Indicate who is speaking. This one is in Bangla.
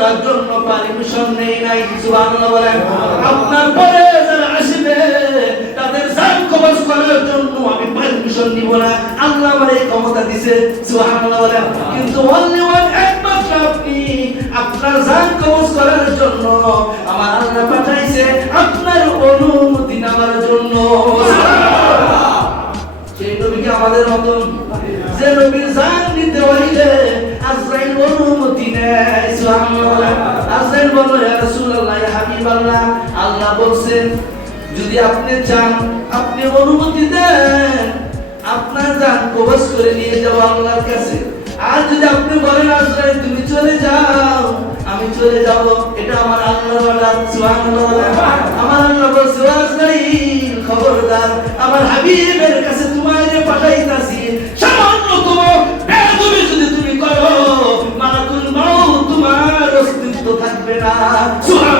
Speaker 1: করার জন্য পারমিশন নেই নাই, সুবহানাল্লাহ বলেন। আপনার পরে যারা আসবে, তাদের জান কবজ করার জন্য আমি পারমিশন দিব না। আল্লাহ আমার এই ক্ষমতা দিছে, সুবহানাল্লাহ বলেন। কিন্তু অনলি ওয়ান একমাত্র আপনি আপনার জান কবজ করার জন্য আমার আল্লাহ পাঠাইছে, আপনার অনুমতি নেওয়ার জন্য। সেই নবীকে আমাদের মতন? যে নবীর জান নিতে হইলে আল্লাহ বলছেন, যদি আপনি চান, আপনি অনুমতি দেন, আপনার জান কবজ করে নিয়ে আল্লাহর কাছে। আর যদি আপনি বলেন তুমি চলে যাও, আমি চলে যাব। এটা আমার সুবহানাল্লাহ। আমার আল্লাহ খবরদার, আমার হাবিবের তুমি করো মালাকুল